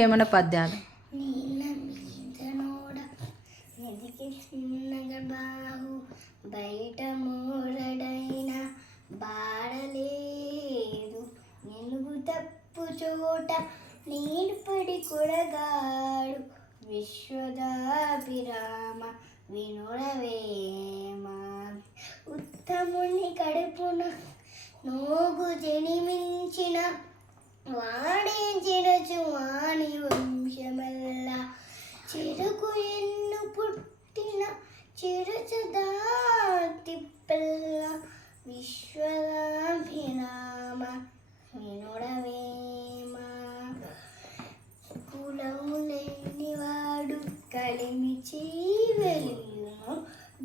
ఏమన్నా పద్యాలు నీళ్ళ మీద నోడ ఎదికి చిన్నగా బాహు బయట మోరడైన బాడలేదు నిలుగు తప్పు చోట నీరు పడి కొడగాడు విశ్వదాభిరామ వినురవేమ ఉత్తముని కడుపున నోగు జనిమించిన వాడే చిరచు వాణి వంశమల్ల చెరుకు ఎన్ను పుట్టిన చిరచదా తిప్పల్ల విశ్వదాభిరామ వినుడవేమ కులము లేనివాడు కలిమి చీవెలియును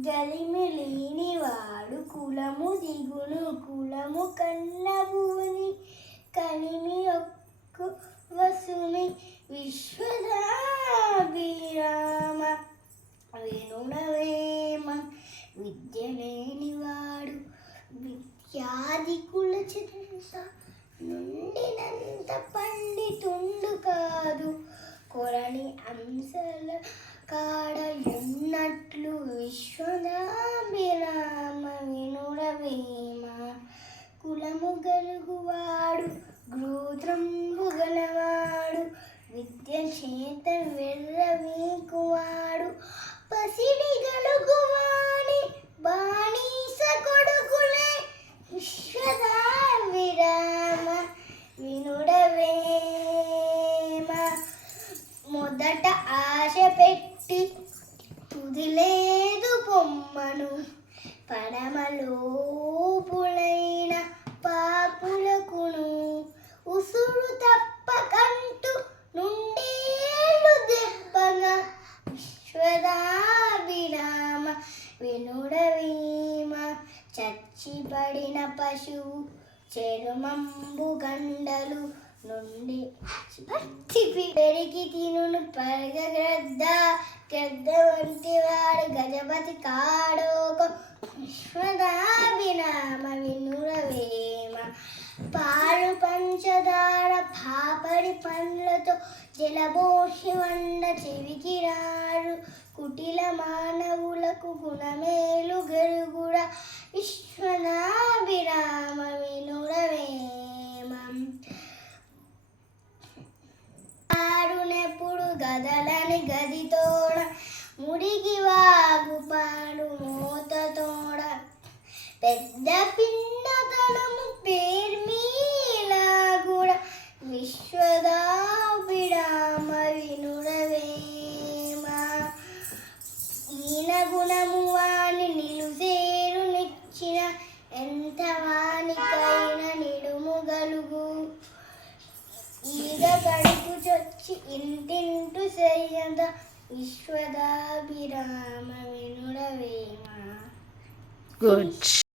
గలిమి లేనివాడు కులము దిగును కులము కన్నభూని కలిమి ఒక్కు వసుమి విశ్వదాభిరామ వినుడవేమ విద్య లేనివాడు విద్యాధికుల చెంత నుండినంత పండితుండు కాదు కొరని అంశల కాడ ఉన్నట్లు విశ్వదాభిరామ వినుడవేమ కులము గలుగువాడు గోత్రంబు గలవాడు విద్య చేత వెర్రవీకువాడు పసిడి గలుగువాని బాణీస కొడుకులే విశ్వదాభిరామ వినుడవేమ మొదట ఆశ పెట్టి తుదిలేదు పొమ్మను పరమలోపులైన పాపులకును ఉసురు తప్పకంటూ నుండేలు దెబ్బగా విశ్వదాభిరామ వినుడవేమ చచ్చిపడిన పశువు చెరుమంబు గండలు నుండి పెరిగి తినును పరగగ్రద్ద గ్రద్ద వంటి వాడు గజపతి కాడోక విశ్వదాభిరామ వినురవేమ పాలు పంచదార పాపడి పండ్లతో జలబోషి వండ చెవికి రారు కుటిల మానవులకు గుణమేలు గరుగుడ విశ్వదాభిరామ వినురవేమ ఆడునెప్పుడు గదలని గదితోడ ముడికి వాగు పాడు మూతతోడ పెద్ద పిండతనము పేర్మీలాగుడ విశ్వదాభిరామ వినురవేమ ఈన గుణము వాని నిలుసేరు నిచ్చిన ఎంత వానికైన నిడుము గలుగు ఈగ కడుపు చొచ్చి ఇంటింటు చెయ్యద విశ్వదాభిరామ వినురవేమ. గుడ్.